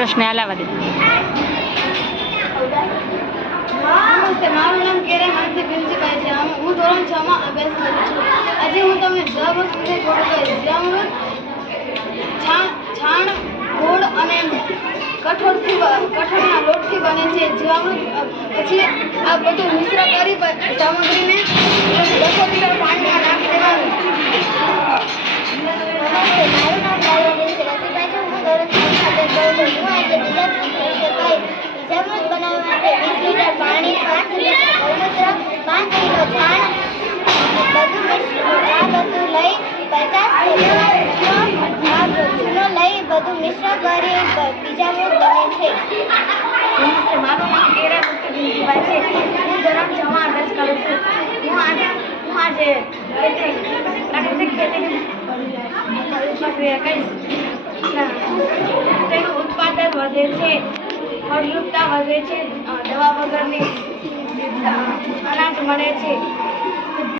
પ્રશ્ન હલાવા દે. નમસ્તે, મારું નામ કેરા માનસી પ્રિન્સિપાલ છે. હું ધોરણ 6 માં અભ્યાસ કરું છું. આજે હું તમને જીવામૃત વિશે થોડું કહીશ. જીવામૃત છાણ, ગોળ અને કઠોળના લોટથી બને છે. જીવામૃત પછી આ બધું મિશ્ર કરી સામગ્રીને 200 લીટર પાણીમાં નાખી દેવાનું. નમસ્તે, મારું નામ લાલવાબેન રસીભાઈ છે. હું ધોરણ 6 માં અભ્યાસ કરું છું. હું આજે જીવામૃત બનાવવા માટે 20 લીટર પાણી, 5 લીટર ગૌમૂત્ર, 5 કિલો છાણ બધું લઈ 50 મિશ્ર કરી બીજામૃત બને છે. નમસ્તે, મારું નામ કેરા પ્રિન્સિપાલ છે. હું ધોરણ 6 માં અભ્યાસ કરું છું. હું આજે પ્રાકૃતિક ખેતીની પ્રક્રિયા કહીશ. તેનું ઉત્પાદન વધે છે, ફળદ્રુપતા વધે છે, દવા વગરની અનાજ મળે છે.